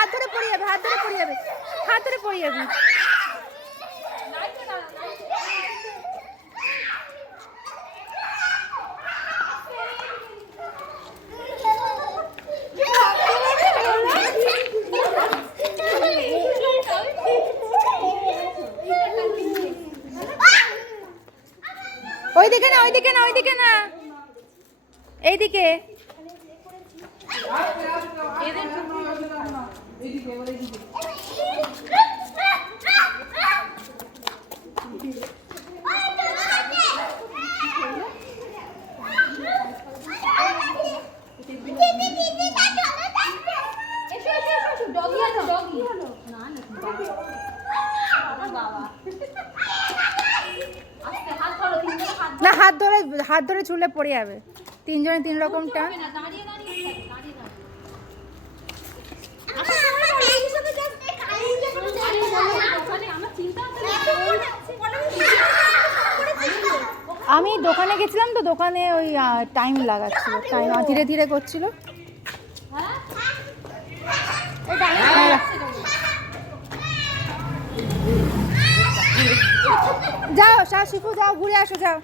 হাত ধরে পড়ে যাবে, হাত ধরে পড়ে যাবে, হাত ধরে পড়ে যাবে। ওইদিকে না, ওইদিকে না, ওইদিকে না, এইদিকে। না হাত ধরে ঝুলে পড়ে যাবে। তিনজনে তিন রকমটা। আমি দোকানে গেছিলাম তো, দোকানে ওই টাইম লাগাচ্ছিল, টাইম ধীরে ধীরে করছিল। যাও শিখু, যাও ঘুরে আসো, যাও।